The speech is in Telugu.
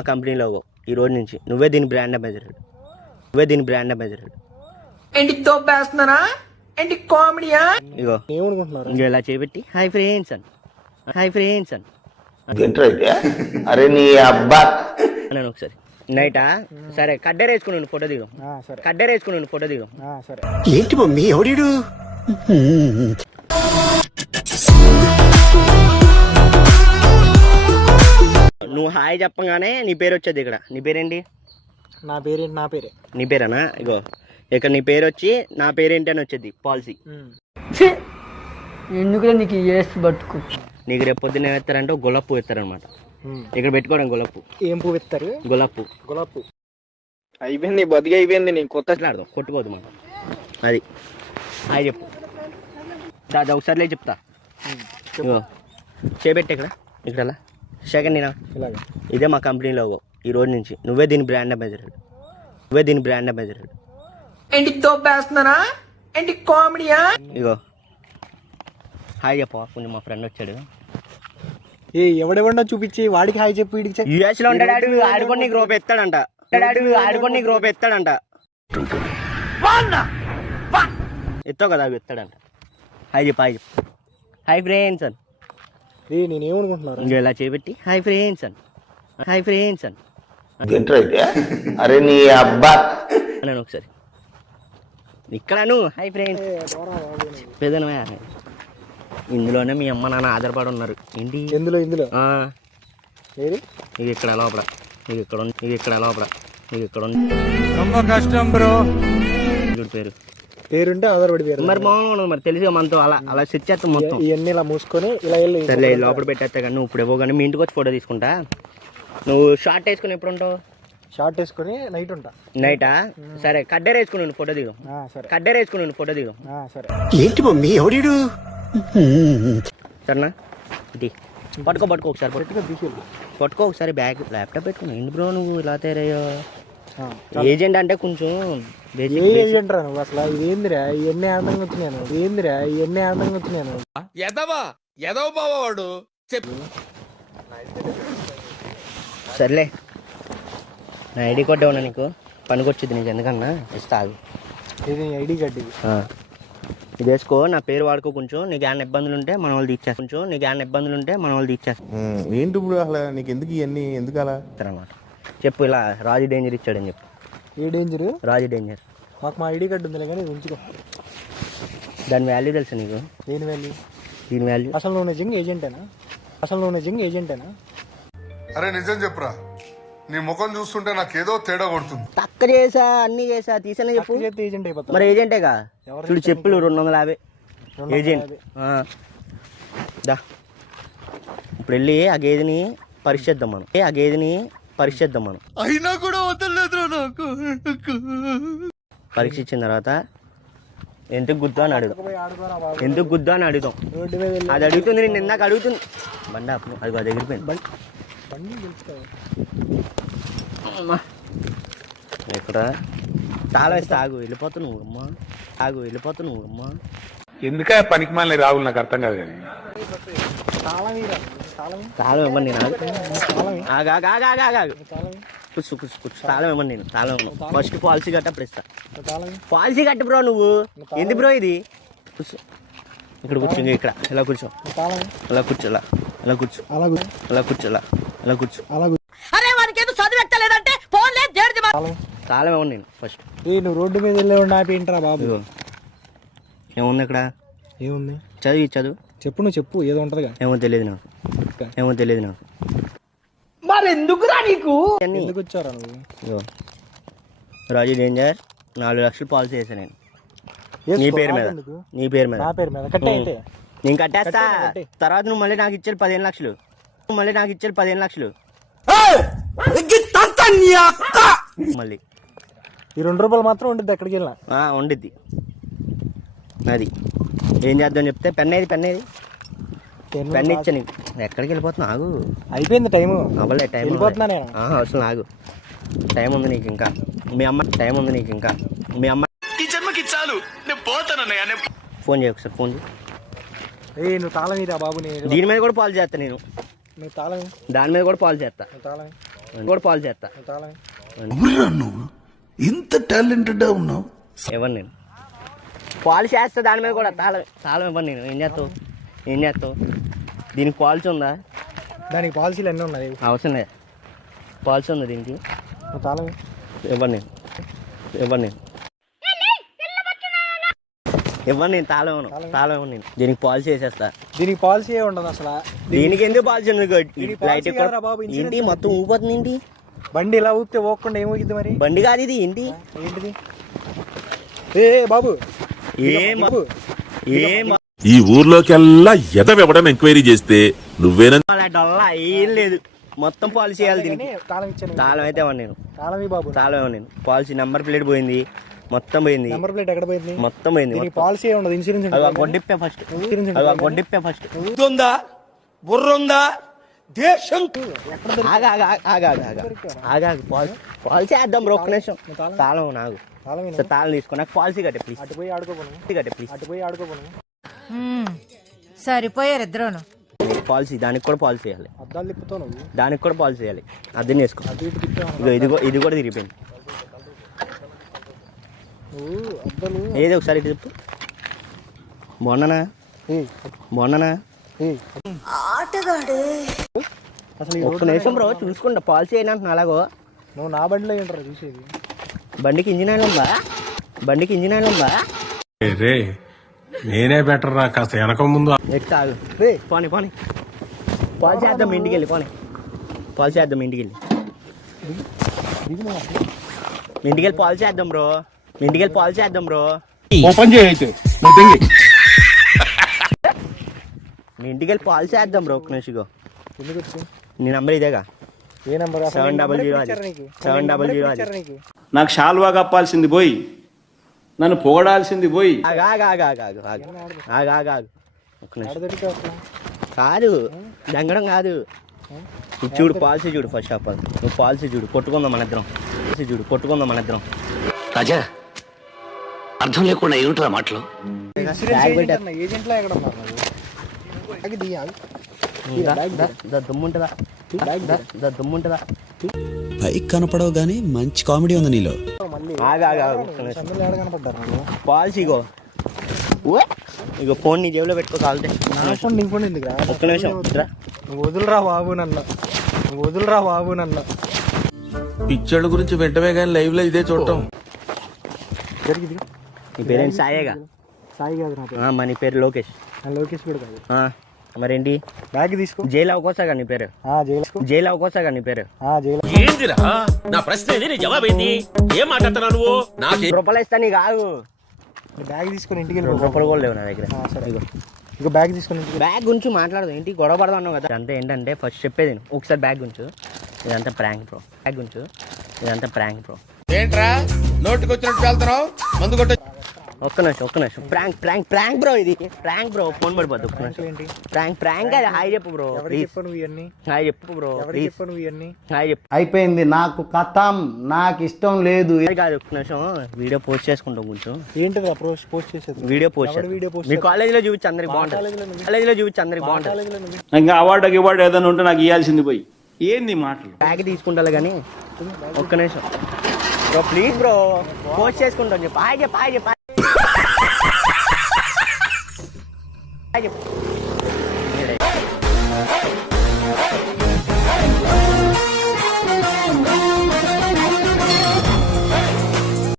ఆ కంపెనీ లోగో ఈ రోజు నుంచి నువ్వే దీని బ్రాండ్ అంబాసిడర్. ఏంటి తోపేస్తున్నారా ఏంటి కామెడీయా? ఇగో ఏమనుకుంటున్నారు? ఇంకో ఇలా చేపెట్టి హాయ్ ఫ్రెండ్స్ అని అరే నీ అబ్బా నేను ఒకసారి నైటా సరే కడ్డర్ వేసుకున్నాను ఫోటో దిగు. సరే. ఏంటి మమ్మీ ఎవడు? నువ్వు హాయ్ చెప్పగానే నీ పేరు వచ్చేది ఇక్కడ. నీ పేరేంటి? నా పేరే. నీ పేరేనా? ఇగో ఇక్కడ నీ పేరు వచ్చి నా పేరేంటి అని వచ్చేది పాలసీ. ఎందుకులే నీకు ఏసి పట్టుకు. నీకు రేపు పొద్దున్న ఏమేస్తారంటే గులాబ్ పువ్వు ఇస్తారనమాట. ఇక్కడ పెట్టుకోవడం గులాబ్ పువ్వు. ఏం పువ్వు ఇస్తారు? గులాబ్ పువ్వు. అయిపోయింది, బతికి అయిపోయింది. నేను కొత్త ఆడదాం కొట్టుకోదు మాట. అది హాయ్ చెప్పు. దాదా ఒకసారిలే చెప్తా. ఇగో చేపెట్టి ఇక్కడ సెకండ్ నేనా. ఇదే మా కంపెనీ లోగో ఈ రోజు నుంచి నువ్వే దీని బ్రాండ్ అంబాసిడర్. ఏంటి తోపేస్తున్నారా ఏంటి కామెడీయా? ఇగో హాయ్ చెప్పవా? కొంచెం మా ఫ్రెండ్ వచ్చాడు. ఎవడెవడో చూపించి వాడికి హాయ్ చెప్పు, వీడికి చెప్పు. యూఎస్ లో ఉంటాడు. ఆడుకొని నీకు రూపాయి ఎత్తాడంట. ఎత్తావు కదా ఎత్తాడంట. హాయ్ చెప్పు. హాయ్ ఫ్రెండ్స్ అని. నేనేమనుకుంటున్నారు? ఇంకో ఇలా చేపెట్టి హాయ్ ఫ్రెండ్స్ అని. అరే నీ అబ్బా నేను ఒకసారి ఇక్కడ హాయ్ ఫ్రెండ్స్ పెదనమే. ఇందులోనే మీ అమ్మ నాన్న ఆధారపడి ఉన్నారు. ఏంటి ఇందులో ఇది ఇక్కడ లోపల, ఇది ఇక్కడ లోపల, ఇది ఇక్కడ కష్టం బ్రో. పేరుంటే ఆధారపడి పేరు మరి మామూలు మరి తెలిసి మనతో అలా సెట్ చేస్తాం మొత్తం. ఇవన్నీ ఇలా మూసుకొని ఇలా వెళ్ళి సరే లోపల పెట్టేస్తా. కానీ నువ్వు ఇప్పుడు ఇవ్వగానే మీ ఇంటికి వచ్చి ఫోటో తీసుకుంటా. నువ్వు షార్ట్ వేసుకుని ఎప్పుడు ఉంటావు? షార్ట్ వేసుకొని నైట్ ఉంటా. నైటా సరే కడ్డర్ వేసుకుని ఫోటో దిగు. సరే. ఏంటి మమ్మీ ఎవడు? సరేనా? ఇది పట్టుకో ఒకసారి పట్టుకో ఒకసారి బ్యాగ్ ల్యాప్టాప్ పెట్టుకుని. ఏంటి బ్రో నువ్వు ఇలా తయారయ్యో? ఏజెంట్ అంటే కొంచెం ఏజెంట్ రా నువ్వు అసలు. ఏందిరా ఇవన్నీ ఆనందంగా వచ్చినాను. సర్లే నా ఐడి కార్డు ఏమన్నా నీకు పనికొచ్చింది. నీకు ఎందుకన్నా ఇస్తా. ఇది ఐడి కార్డు. ఇది వేసుకో. నా పేరు వాడుకో. కొంచెం నీకు ఏమైనా ఇబ్బందులు ఉంటే మన వాళ్ళు తీర్చేస్తాం. ఏంటి ఇప్పుడు అసలు నీకు ఎందుకు ఇవన్నీ ఎందుకు అలా అన్నమాట. చెప్పు ఇలా రాజు డేంజర్ ఇచ్చాడని చెప్పు. ఏ డేంజర్? రాజు డేంజర్. మాకు మా ఐడి కార్డు ఉందిలే కానీ ఉంచుకో. దాని వాల్యూ తెలుసా నీకు? దేని వాల్యూ? దీని వాల్యూ. అసలు నువ్వు నిజంగా ఏజెంటేనా? అరే నిజం చెప్పురా, నీ ముఖం చూస్తుంటే నాకేదో తేడా కొడుతుంది. తక్కువ చేసా అన్ని చేసా తీసానే చెప్పు. ఏజెంట్ అయిపోతా. మరి ఏజెంటేగా చూడు చెప్పులు 250 ఏజెంట్. దా ఇప్పుడు వెళ్ళి ఆ గేదెని పరీక్షిద్దాం మనం. అయినా కూడా వదలలేదు నాకు. పరీక్ష ఇచ్చిన తర్వాత ఎందుకు గుద్దు అని అడుగుదాం. అది అడుగుతుంది. నేను ఇందాక అడుగుతుంది. బండి ఆపు. అది ఎగిరిపోయింది. ఇక్కడ తాళం వేస్తే ఆగు వెళ్ళిపోతావు నువ్వు అమ్మా. ఎందుక పనికి మాలిన రావులు నాకు అర్థం కాదు. కానీ తాళం ఇవ్వండి నేను. కూర్చు. తాళం ఇవ్వండి నేను. ఫస్ట్ పాలసీ కట్ట అప్పుడు ఇస్తా. పాలసీ కట్టు బ్రో. నువ్వు ఏంది బ్రో ఇది? కూర్చో ఇక్కడ కూర్చో. ఇక్కడ ఇలా కూర్చో. అరే వానికి ఏదో చదువు ఎక్కలేదంటే ఫోన్లే జేర్ది. తాళం ఇవ్వండి నేను ఫస్ట్. నువ్వు రోడ్డు మీద వెళ్ళే ఆపేంట్రా బాబు. ఏముంది ఇక్కడ? ఏముంది? చదువు చెప్పు. నువ్వు చెప్పు. ఏదో ఉంటదిగా. ఏమో తెలియదు నాకు. మరి ఎందుకురా నీకు? ఎందుకు వచ్చారా నువ్వు? రాజు డేంజర్ 4 లక్షలు పాలసీ చేశా నేను. నీ పేరు మీద. నా పేరు మీద కట్టే. నేను కట్టేస్తా. తర్వాత నువ్వు మళ్ళీ నాకు ఇచ్చేది 15 లక్షలు. మళ్ళీ ఈ 2 రూపాయలు మాత్రం ఉండిద్ది ఎక్కడికి వెళ్ళినా. ఉండిద్ది. అది ఏం చేద్దాం చెప్తే పెన్ ఇచ్చా నీకు. ఎక్కడికి వెళ్ళిపోతున్నా? ఆగు. అయిపోయింది టైం. అవ్వలే టైం. వెళ్ళిపోతున్నా నేను. అసలు ఆగు. టైం ఉంది నీకు ఇంకా. మీ అమ్మ ఈ జన్మకి చాలు, నేను పోతానన్నయ్య. ఫోన్ చేయ ఒకసారి. ఫోన్ చేయి. నువ్వు తాళం ఇదా బాబు. దీని మీద కూడా పాలు చేస్తా నేను. నువ్వు తాళం. దాని మీద కూడా పాలు చేస్తా. తాళం. కూడా పాలు చేస్తా. తాళం నువ్వు ఇంత టాలెంటెడ్ ఉన్నావు. ఇవ్వను నేను. పాలు చేస్తా దాని మీద కూడా. తాళం తాళం ఇవ్వను నేను. ఏం చేస్తావు దీనికి పాలసీ ఉందా? దానికి పాలసీలు అన్నీ ఉన్నాయి. అవసరం లేదు. పాలసీ ఉందా దీనికి? తాళం ఇవ్వను నేను. తాళం ఇవ్వను నేను. దీనికి పాలసీ వేసేస్తా. దీనికి పాలసీ ఏ ఉండదు అసలు. దీనికి ఎందుకు పాలసీ ఉంది? దీనికి లైట్ policy కాదురా బాబు, ఏంటి ఇన్సూరెన్స్ మొత్తం ఊగిపోతుంది ఏంటి? బండి ఇలా ఊపితే ఊగకుండా ఏం ఊగిద్ది మరి? బండి కాదు ఇది. ఏంటి ఏంటిది? ఏ బాబు బాబు ఈ ఊర్లోకెల్లా ఎదవెవడం ఎంక్వైరీ చేస్తే నువ్వేనా డొల్లా ఏం లేదు. మొత్తం పాలసీ వేయాలి దీనికి. తాళం ఇచ్చాను. తాళం అయితే ఇవ్వను నేను. తాళం బాబు. తాళం ఇవ్వను నేను. పాలసీ నెంబర్ ప్లేట్ పోయింది. మొత్తం పోయింది. నెంబర్ ప్లేట్ ఎక్కడ పోయింది? మొత్తం పోయింది. దీనికి పాలసీ ఏ ఉండదు. Insurance గొడ్డిప్పే first. గొడ్డిప్పే బుర్రుందా దేశం పాలసీ వేద్దాం బ్రో. ఒక్క నిమిషం. తాళం నాకు. తాళం సార్ తాళం తీసుకో. నాకు పాలసీ కట్టే ప్లీజ్. అటు పోయి ఆడుకోపోను. ప్లీజ్. అటు పోయి ఆడుకోపోను. సరిపోయారు ఇద్దరును. పాలసీ దానికి కూడా పాలసీ వేయాలి. అద్దాలు తిప్పుతావు నువ్వు. దానికి కూడా పాలసీ వేయాలి. అర్థం చేసుకో. అటు ఇటు తిప్పావు ఇది కూడా తిరిగిపోయింది. నువ్వు. అద్దాలు ఏదో ఒకసారి ఇటు చెప్పు. మొన్ననా అసలు ఈ ఒక్క నిమిషం బ్రో చూసుకుంటా. పాలసీ అయినా అంటున్నా. అలాగో నువ్వు నా బండిలో ఏంటారా చూసేది? బండికి ఇంజిన్ ఆయిల్ ఉందా? రే నేనే బెటర్ రా, కాస్త వెనక ముందు. ఎక్కాగు. పోనీ పాలసీ చేద్దాం ఇంటికి వెళ్ళి. పాలసీ చేద్దాం ఇంటికి వెళ్ళి. పాలసీ చేద్దాం బ్రో. పాలసీ చేద్దాం బ్రో. ఓపెన్ చేయైతే నువ్వు తింగి మీ ఇంటికి వెళ్ళి పాలసీ చేద్దాం బ్రో. ఒక్క నిమిషం. ఎందుకు వచ్చి? నీ నంబర్ ఇదేగా. ఏ నెంబర్? 700 అది. నీకు నాకు షాల్వా కప్పాల్సింది పోయి నన్ను పొగడాల్సింది పోయి. ఆగు. ఒక్క నిమిషం. ఆడదొడికి వస్తా. కాదు దంగడం కాదు. ఇది చూడు పాలసీ చూడు. ఫస్ట్ ఆఫ్ ఆల్ నువ్వు పాలసీ చూడు. కొట్టుకుందాం మన ఇద్దరం. రాజా అర్థం లేకుండా ఏమిట్రా మాటలు. ఇన్సూరెన్స్ ఏజెంట్ అన్న. ఏజెంట్లో ఎక్కడ ఉన్నారు నువ్వు? ఆగి దిగి, ఆగి. దుమ్ముంటుందా? పైకి కనపడవు గానీ మంచి కామెడీ ఉంది నీలో. మళ్ళీ ఆగు. సందులో ఎక్కడ కనపడ్డారు నువ్వు? పాలసీ ఇగో ఫోన్ నీ జేబులో పెట్టుకో. కాలితే నా ఫోన్ నీ ఫోన్ ఎందుకు రా? ఒక్క నిమిషం. నువ్వు వదులురా బాబు నన్ను. పిచ్చోళ్ళ గురించి వెంటనే కానీ లైవ్ లో ఇదే చూడటం. జరిగింది. నీ పేరేంటి? సాయేగా. సాయి కాదు నా పేరు. మా నీ పేరు లోకేష్. లోకేష్ కూడా కాదు. మరేంటి? బ్యాగ్ తీసుకో. జైలు అవకోసాగా నీ పేరు? జైలు అవకోసాగా నీ పేరు? ఏందిరా నా ప్రశ్న నీ జవాబు ఏంది? ఏం మాట్లాడుతున్నావు నువ్వు? నాకు రూపాయలు ఇస్తా నీకు. ఆగు. బ్యాగ్ తీసుకొని ఇంటికి వెళ్ళి. రూపాయలు కూడా లేవు నా దగ్గర. ఇక బ్యాగ్ తీసుకొని ఇంటికి. బ్యాగ్ గురించి మాట్లాడదు ఏంటి? గొడవ పడదాను కదా. అంటే ఏంటంటే ఫస్ట్ చెప్పేది ఒకసారి బ్యాగ్ గుంచు. ఇదంతా ప్రాంక్ బ్రో. ఏంట్రా నోటికొచ్చినట్టు వెళ్తున్నావు మందు కొట్ట. ఒక్క నిమిషం. Prank bro. ఇది ప్రాంక్ బ్రో. ఫోన్ పడిపోద్దు. ఒక్క నిమిషం. ప్రాంక్ అది. హాయ్ చెప్పు బ్రో. నువ్వు ఇవన్నీ హాయ్ చెప్పు బ్రో. నువ్వు ఇవన్నీ హాయ్ చెప్పు. అయిపోయింది నాకు కథం. నాకు ఇష్టం లేదు. కాదు ఒక్క నిమిషం. వీడియో పోస్ట్ చేసుకుంటాం కొంచెం. ఏంటిది పోస్ట్ చేసేది? వీడియో పోస్ట్ మీ కాలేజీలో చూపించి అందరికి బాగుంటుంది. ఇంకా అవార్డు ఏదైనా ఉంటే నాకు ఇవ్వాల్సింది పోయి. ఏంది మాటలు? బ్యాగ్ తీసుకుంటా కానీ ఒక్క నిమిషం బ్రో. ప్లీజ్ బ్రో పోస్ట్ చేసుకుంటాం. చెప్పు హాయ్ చెప్పు.